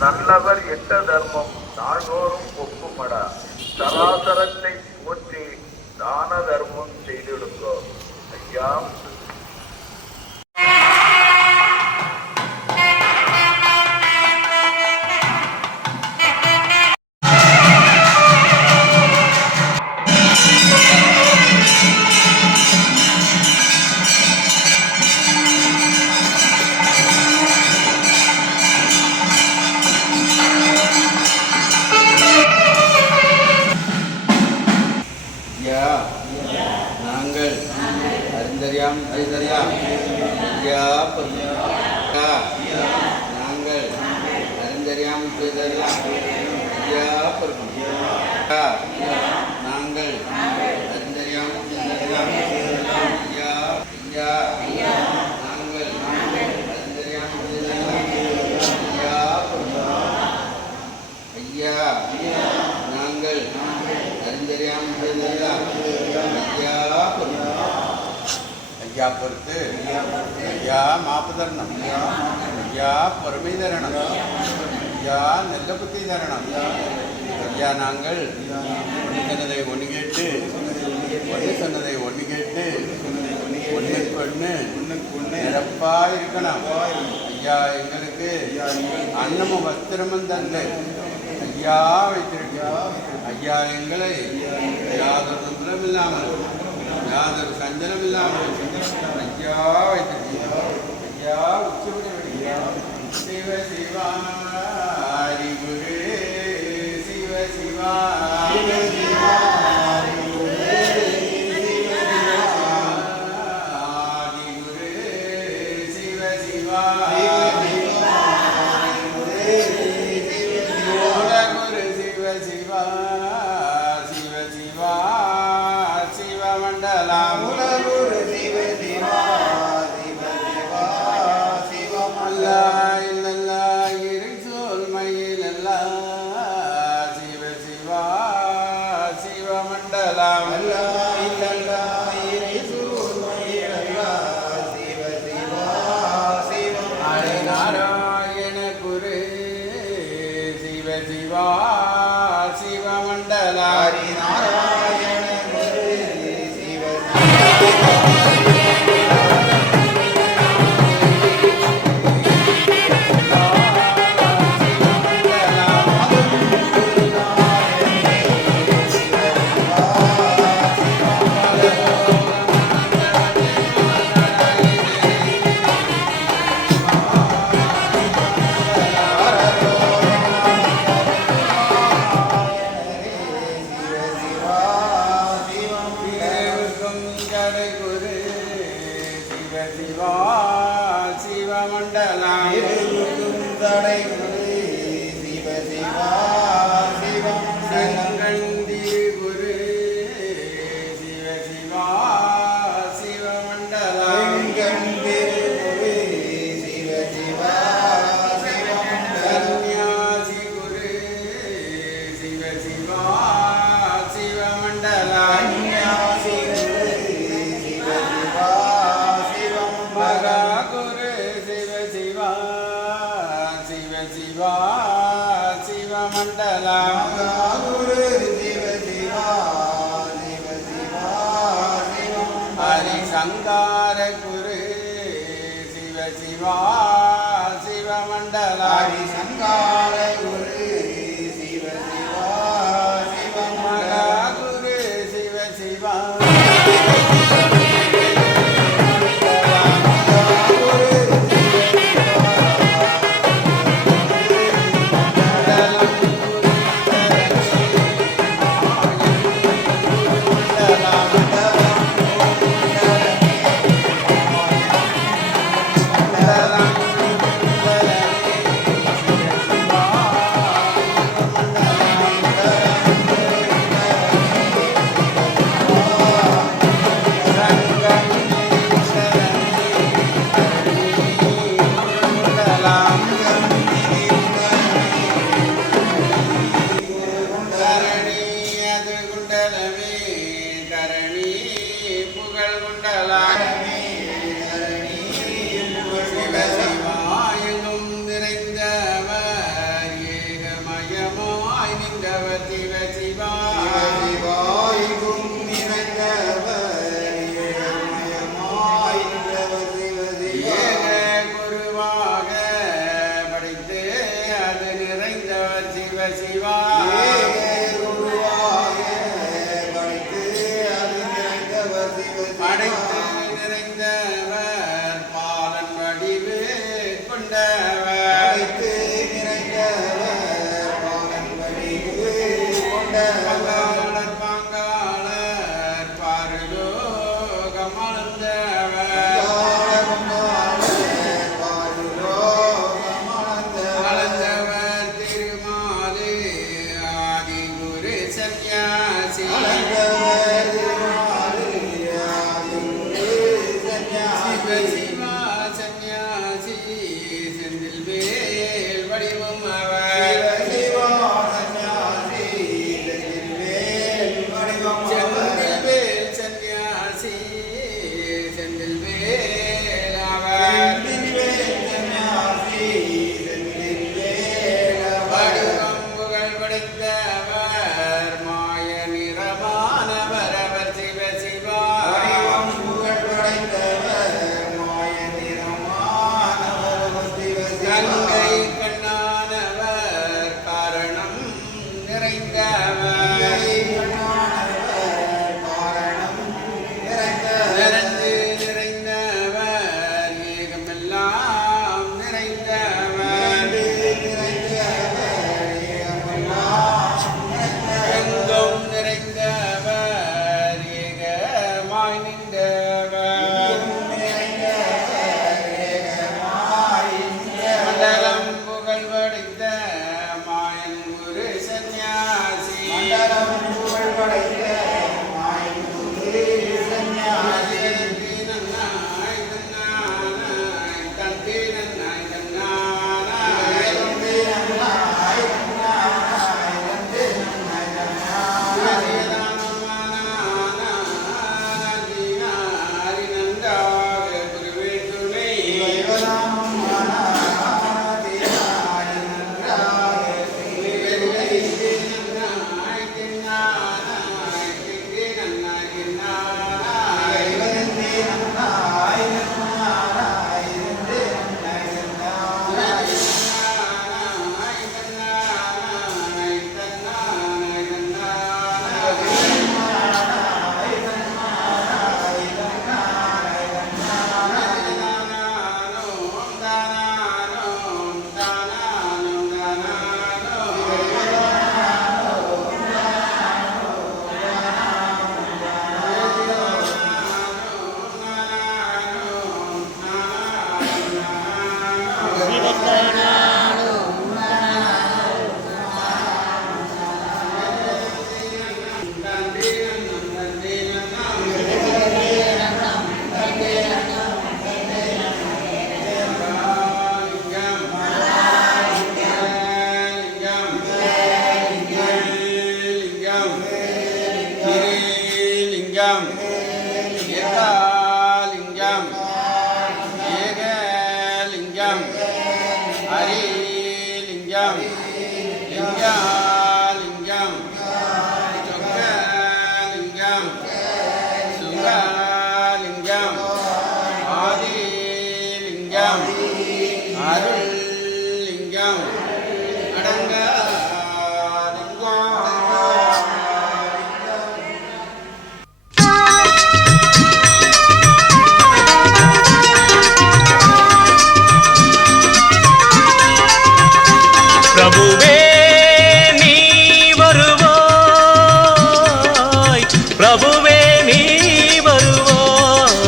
நல்லவர் எட்ட தர்மம் நாள்தோறும் ஒப்புமடா. சராசரத்தை போற்றி தான தர்மம் செய்திடுங்கோ. ஐயா நாங்கள் அறிந்தறியாம் அறிந்தறியாம் நாங்கள் அறிந்தறியாம் செய்தறியாம் நாங்கள் அறிந்தறியாம் செய்தறியாம் நாங்கள் அறிந்தறியாம் ஐயா நாங்கள் அறிந்தறியாம் ஐயா பொறுத்து ஐயா மாப்பு தരണം ஐயா பொறுமை தരണം ஐயா நல்ல புத்தி தരണം ஐயா நாங்கள் சொன்னதை ஒன்று கேட்டு ஒன்று சொன்னதை ஒன்று கேட்டு ஒன்றுக்கு ஒன்று சிறப்பாக இருக்கணும் ஐயா எங்களுக்கு அன்னமும் வஸ்திரமும் தந்து ஐயா வைத்திருக்கா ஐயா எங்களை யாதொரு துன்பம் இல்லாமல் யாதொரு சஞ்சலம் இல்லாமல் ஐயா வைத்திருக்கா ஐயா உச்சபடி சிவ சிவாரி குரு சிவ சிவாரி நாராயண குரு சிவ சிவா சிவமண்டல நாராயண குரு சிவ சங்கார குரு சிவ சிவா சிவமண்டல சங்கார குரு சிவ சிவா சிவமண்டல குரு சிவ சிவா லிங்கம் லிங்காலிங்கம் சொக்கலிங்கம் சுகலிங்கம் ஆதிலிங்கம் அருள்லிங்கம் அடங்கலிங்கம். பிரபுவே நீ வருவாய், பிரபுவே நீ வருவாய்.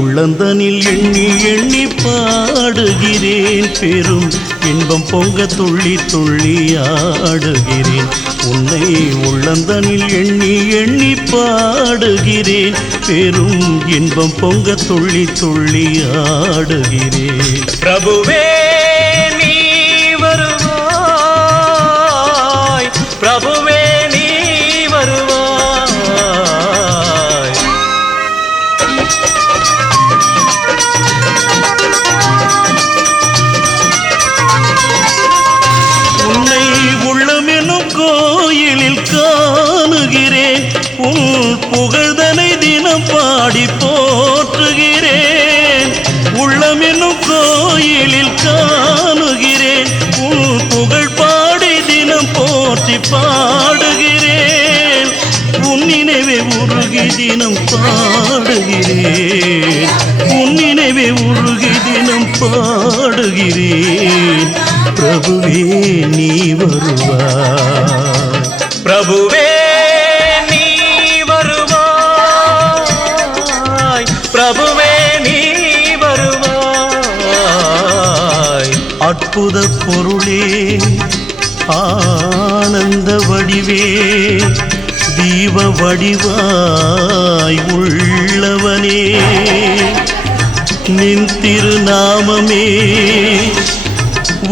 உள்ளந்தனில் எண்ணி எண்ணி பாடுகிறேன், பெரும் இன்பம் பொங்க துள்ளி துள்ளி ஆடுகிறேன். உன்னை உள்ளந்தனில் எண்ணி எண்ணி பாடுகிறேன், பெரும் இன்பம் பொங்க துள்ளி துள்ளி ஆடுகிறேன். பிரபுவே நீ வருவாய், பிரபுவே நீ வருவாய். உன்னை உள்ளமெனும் கோயிலில் காணுகிறேன், உன் புகழ்தனை தினம் பாடி போற்றுகிறேன். உள்ளமெனும் கோயிலில் காணுகிறேன், உன் புகழ் பாடி தினம் போற்றி பாடுகிறேன். உன் நினைவே உருகி தினம் பாடுகிறேன், உன் நினைவே உருகி தினம் பாடுகிறேன். பிரபுவே நீ வருவாய், பிரபுவே நீ வருவாய், பிரபுவே நீ வருவாய். அற்புத பொருளே ஆனந்த வடிவே, தீப வடிவாய் உள்ளவனே, நின் திருநாமமே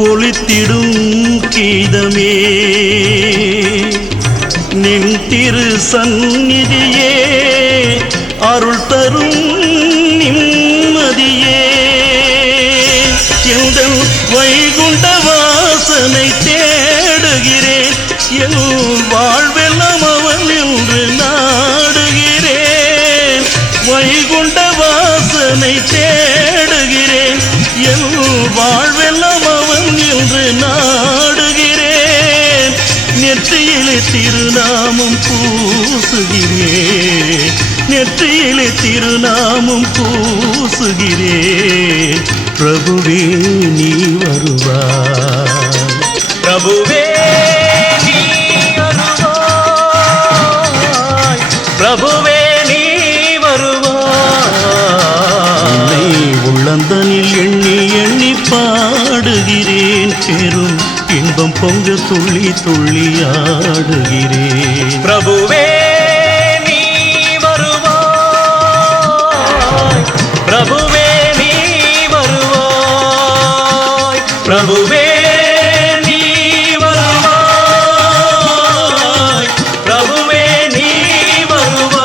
ஒளித்திடும் கீதமே, நின் திரு சந்நிதியே அருள் தரும் நிம்மதியே. எங்கள் வைகுண்ட வாசனை தேடுகிறேன், என் வாழ்வெல்லாம் அவன் என்று நாடுகிறேன். வைகுண்ட வாசனை தேடுகிறேன், என் வாழ்வெல்லாம் அவன் என்று நாடுகிறேன். நெற்றியிலே திருநாமம் பூசுகிறேன், நெற்றியிலே திருநாமம் பூசுகிறேன். பிரபுவே நீ வருவாய், பிரபுவே நீ வருவாய், பிரபுவே நீ வருவாய். உன்னை உள்ளந்தனில் எண்ணி எண்ணி பாடுகிறேன், பெரும் இன்பம் பொங்க துள்ளி துள்ளி ஆடுகிறேன். பிரபுவே நீ வருவாய், பிரபுவே நீ வருவாய், பிரபுவே நீ வருவாய், பிரபுவே நீ வருவாய்.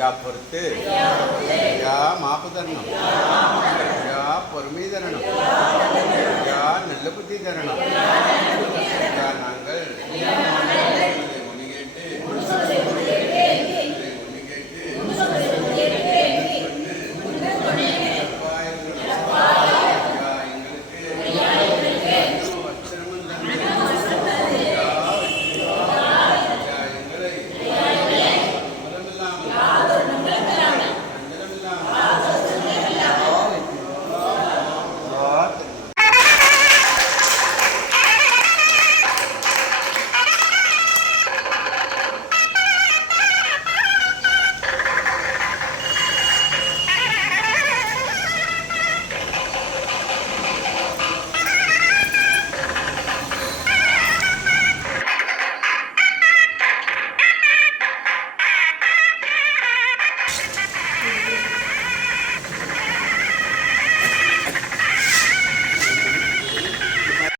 ஐயா பொறுத்து ஐயா மாப்பு தரணும் ஐயா பொறுமை தரணும் ஐயா நல்ல புத்தி தரணும் ஐயா நாங்கள்